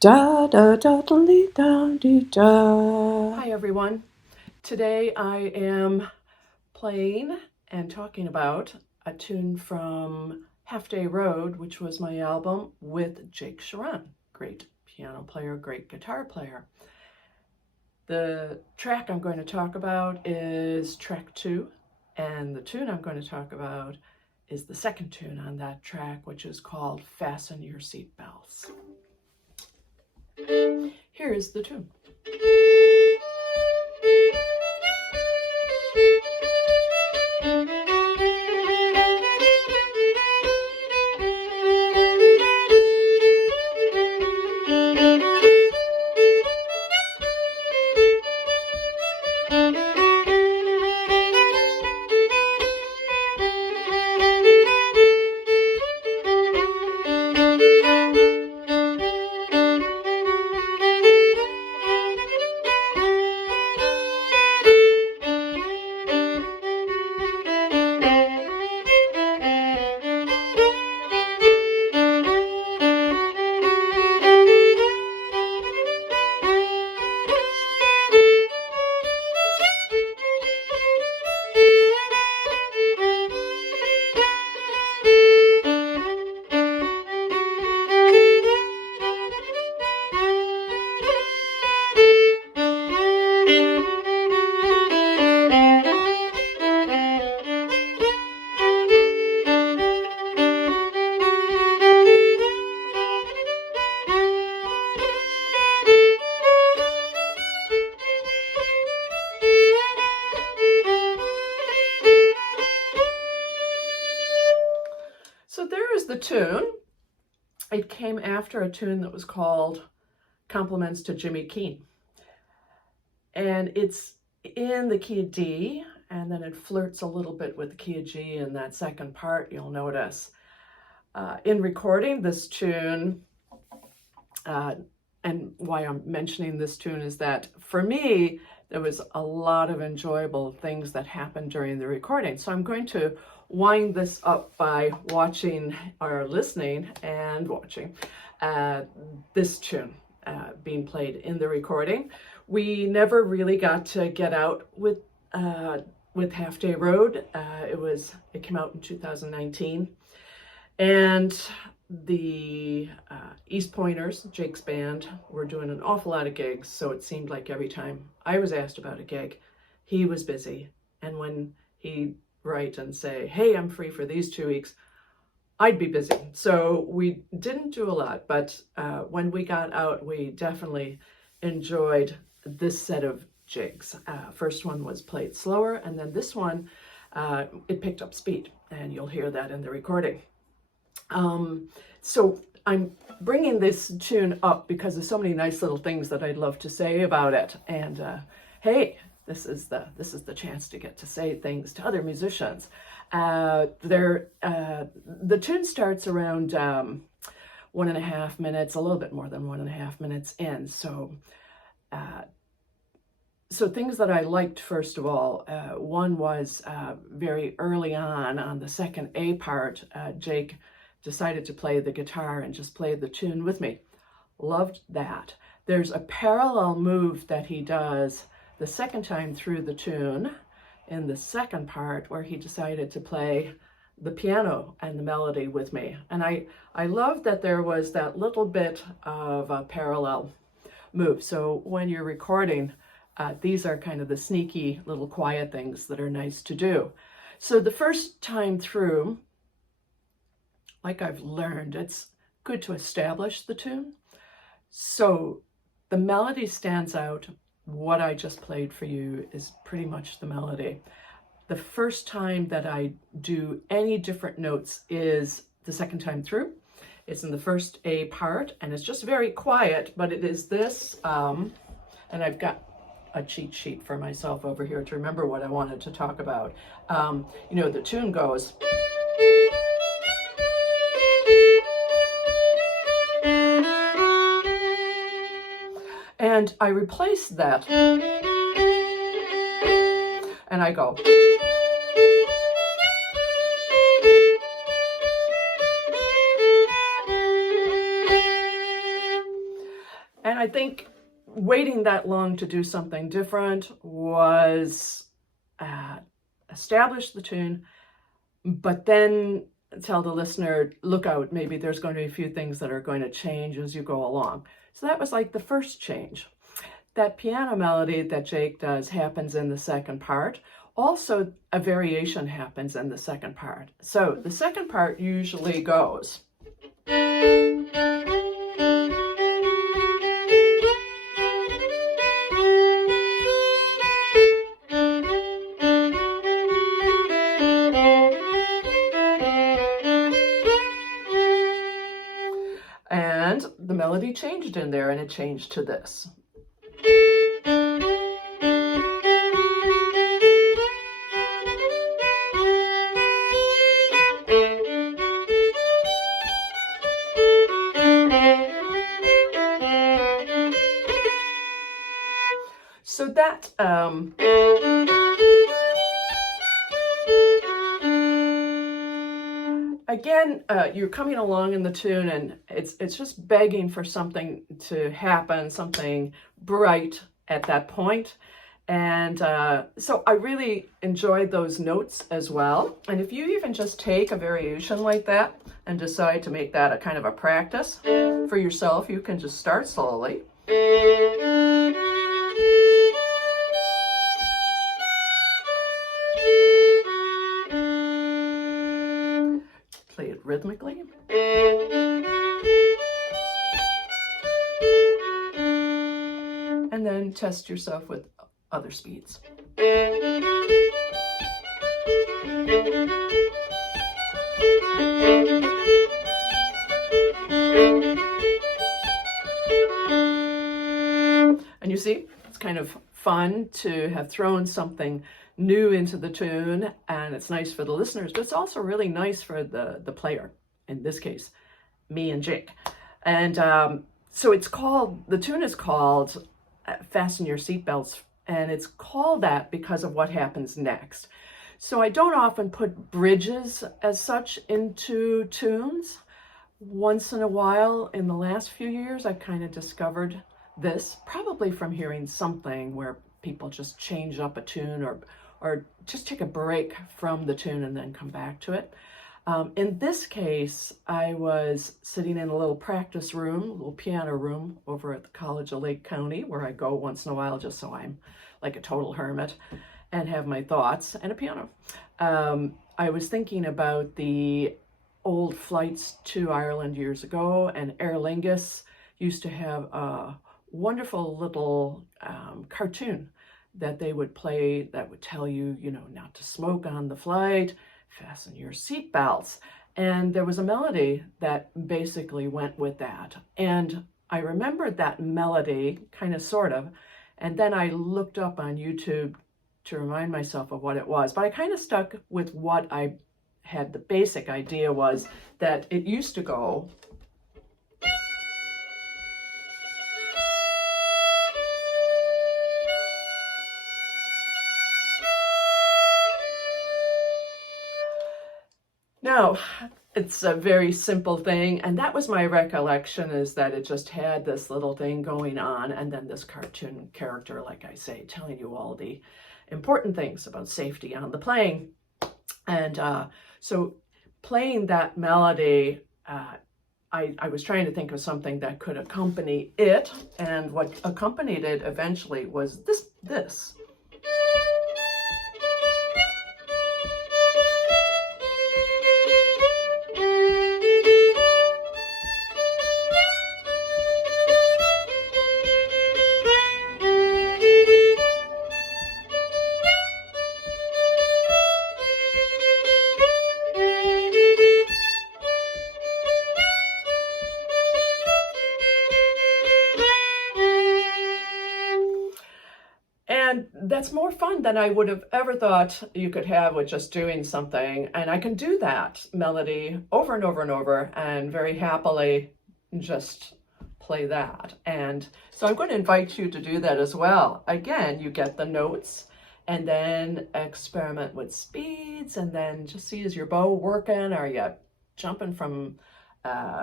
Da da da da da da da. Hi everyone. Today I am playing and talking about a tune from Half Day Road, which was my album with Jake Charron. Great piano player, great guitar player. The track I'm going to talk about is track 2, and the tune I'm going to talk about is the second tune on that track, which is called Fasten Your Seatbelts. Here is the tune. So there is the tune. It came after a tune that was called Compliments to Jimmy Keane. And it's in the key of D, and then it flirts a little bit with the key of G in that second part, you'll notice. In recording this tune, and why I'm mentioning this tune is that for me, there was a lot of enjoyable things that happened during the recording. So I'm going to wind this up by watching or listening and watching this tune being played in the recording. We never really got to get out with Half Day Road. It came out in 2019, and the East Pointers, Jake's band, were doing an awful lot of gigs, so it seemed like every time I was asked about a gig, he was busy. And when he'd write and say, hey, I'm free for these 2 weeks, I'd be busy. So we didn't do a lot, but when we got out, we definitely enjoyed this set of jigs. First one was played slower, and then this one, it picked up speed, and you'll hear that in the recording. So I'm bringing this tune up because there's so many nice little things that I'd love to say about it. And hey, this is the chance to get to say things to other musicians. The tune starts around 1.5 minutes, a little bit more than 1.5 minutes in. So things that I liked, first of all, one was very early on the second A part, Jake decided to play the guitar and just play the tune with me. Loved that. There's a parallel move that he does the second time through the tune in the second part where he decided to play the piano and the melody with me. And I loved that there was that little bit of a parallel move. So when you're recording, these are kind of the sneaky little quiet things that are nice to do. So the first time through, like I've learned, it's good to establish the tune. So the melody stands out. What I just played for you is pretty much the melody. The first time that I do any different notes is the second time through. It's in the first A part, and it's just very quiet, but it is this, and I've got a cheat sheet for myself over here to remember what I wanted to talk about. The tune goes... And I replace that, and I go. And I think waiting that long to do something different was establish the tune, but then tell the listener, look out, maybe there's going to be a few things that are going to change as you go along. So that was like the first change. That piano melody that Jake does happens in the second part. Also, a variation happens in the second part. So the second part usually goes. And the melody changed in there, and it changed to this. So that again, you're coming along in the tune, and it's just begging for something to happen, something bright at that point. And so I really enjoyed those notes as well. And if you even just take a variation like that and decide to make that a kind of a practice for yourself, you can just start slowly. Play it rhythmically. And then test yourself with other speeds. And you see, it's kind of fun to have thrown something new into the tune, and it's nice for the listeners, but it's also really nice for the player, in this case, me and Jake. And so the tune is called Fasten Your Seatbelts, and it's called that because of what happens next. So I don't often put bridges as such into tunes. Once in a while, in the last few years, I've kind of discovered this, probably from hearing something where people just change up a tune or just take a break from the tune and then come back to it. In this case, I was sitting in a little practice room, a little piano room over at the College of Lake County, where I go once in a while just so I'm like a total hermit and have my thoughts and a piano. I was thinking about the old flights to Ireland years ago, and Aer Lingus used to have a wonderful little cartoon that they would play that would tell you, not to smoke on the flight, fasten your seatbelts. And there was a melody that basically went with that. And I remembered that melody, kind of, sort of, and then I looked up on YouTube to remind myself of what it was. But I kind of stuck with what I had. The basic idea was that it used to go. Now, it's a very simple thing, and that was my recollection, is that it just had this little thing going on, and then this cartoon character, like I say, telling you all the important things about safety on the plane. And so playing that melody, I was trying to think of something that could accompany it, and what accompanied it eventually was this. And that's more fun than I would have ever thought you could have with just doing something. And I can do that melody over and over and over and very happily just play that. And so I'm going to invite you to do that as well. Again, you get the notes and then experiment with speeds, and then just see, is your bow working? Are you jumping from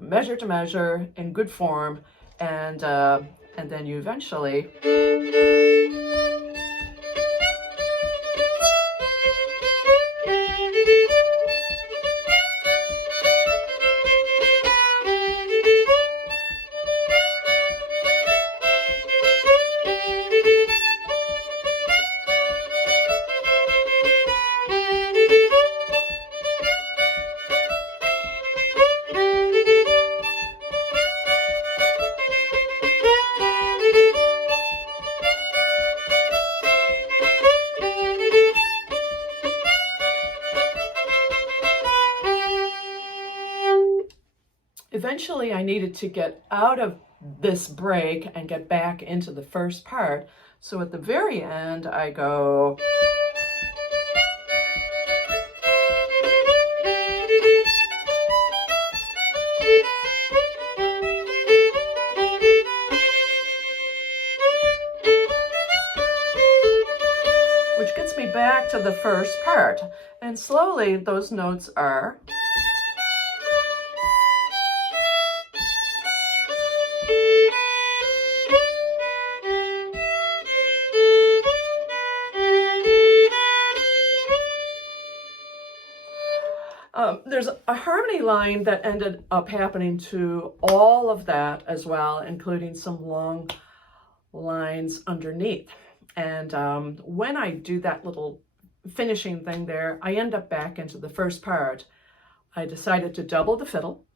measure to measure in good form? and then you eventually eventually I needed to get out of this break and get back into the first part. So at the very end, I go. Which gets me back to the first part. And slowly those notes are. There's a harmony line that ended up happening to all of that as well, including some long lines underneath. And when I do that little finishing thing there, I end up back into the first part. I decided to double the fiddle,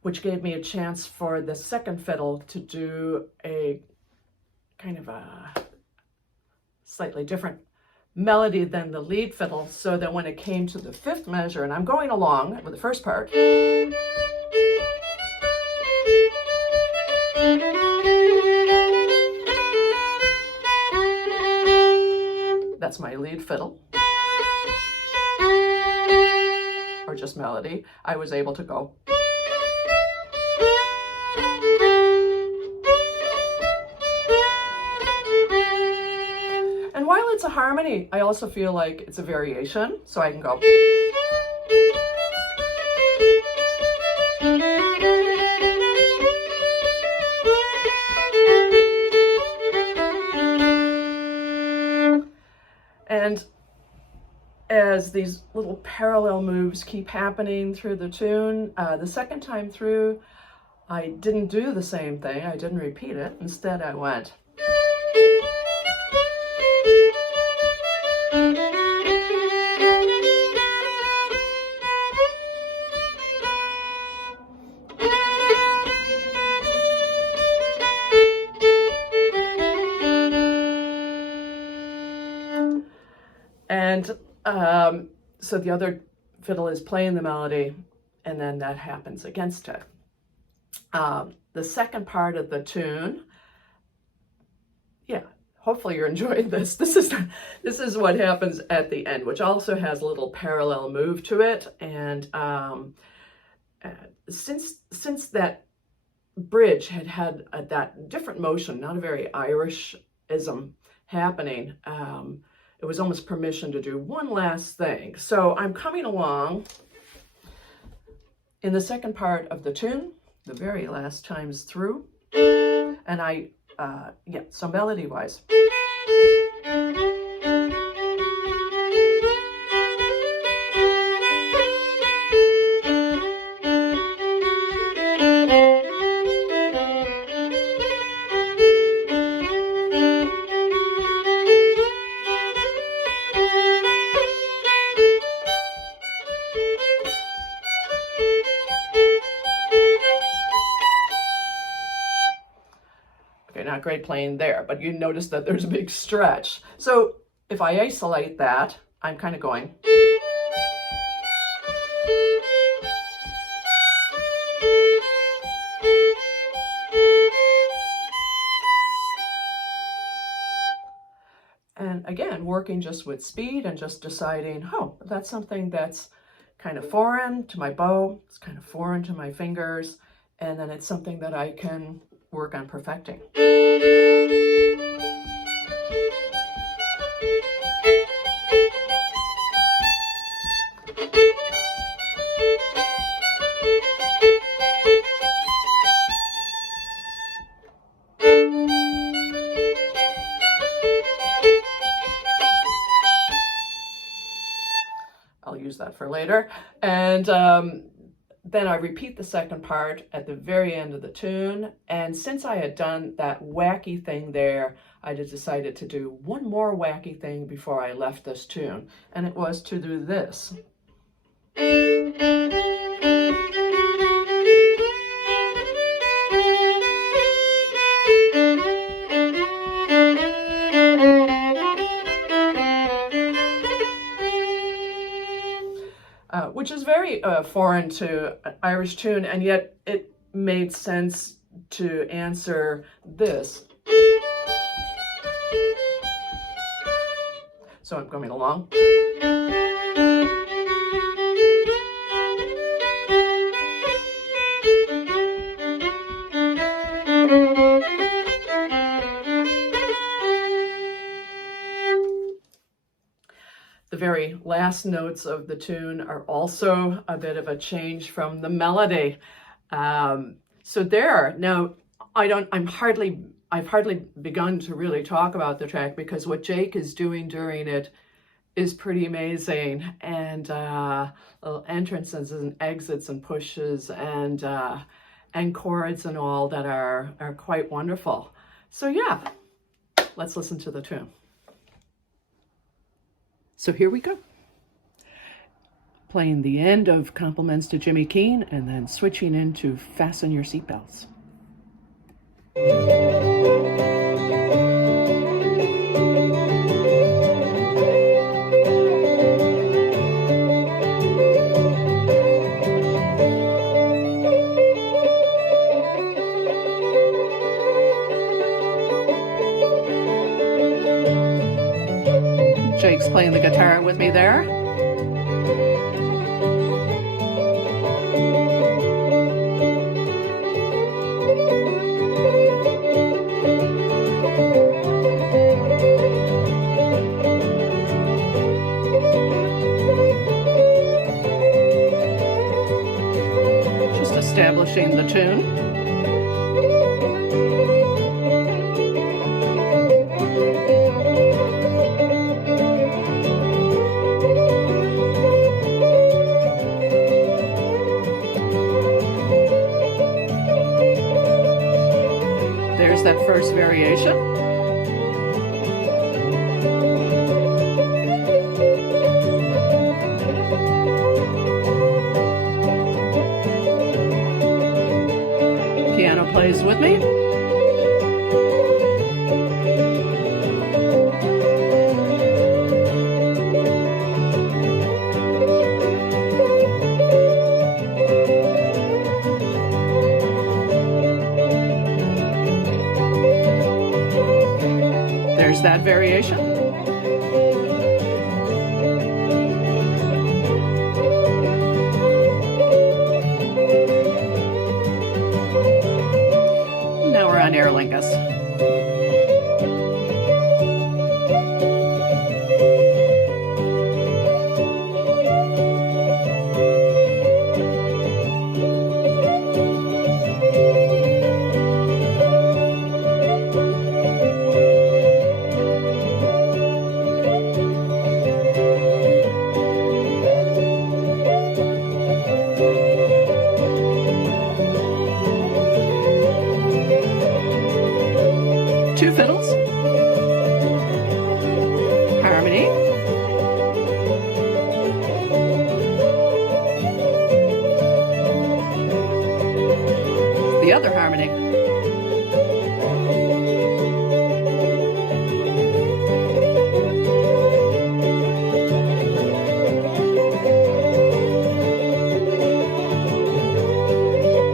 which gave me a chance for the second fiddle to do a kind of a slightly different melody than the lead fiddle, so that when it came to the fifth measure, and I'm going along with the first part, that's my lead fiddle, or just melody, I was able to go. And while it's a harmony, I also feel like it's a variation, so I can go. And as these little parallel moves keep happening through the tune, the second time through, I didn't do the same thing. I didn't repeat it. Instead, I went. And so the other fiddle is playing the melody, and then that happens against it. The second part of the tune, yeah, hopefully you're enjoying this. This is what happens at the end, which also has a little parallel move to it. And since that bridge had that different motion, not a very Irishism happening, it was almost permission to do one last thing. So I'm coming along in the second part of the tune, the very last times through, and so melody-wise. Not great playing there, but you notice that there's a big stretch. So if I isolate that, I'm kind of going. And again, working just with speed and just deciding, oh, that's something that's kind of foreign to my bow, it's kind of foreign to my fingers, and then it's something that I can work on perfecting. that for later. And then I repeat the second part at the very end of the tune. And since I had done that wacky thing there, I just decided to do one more wacky thing before I left this tune. And it was to do this. Which is very foreign to an Irish tune, and yet it made sense to answer this. So I'm going along. The very last notes of the tune are also a bit of a change from the melody. So there. Now, I've hardly begun to really talk about the track, because what Jake is doing during it is pretty amazing, and little entrances and exits and pushes and chords and all that are quite wonderful. So yeah, let's listen to the tune. So here we go. Playing the end of Compliments to Jimmy Keane and then switching into Fasten Your Seatbelts. Jake's playing the guitar with me there. Just establishing the tune. There's that first variation. Piano plays with me. There's that variation. Now we're on Aer Lingus. Two fiddles, harmony, the other harmony,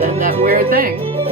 then that weird thing.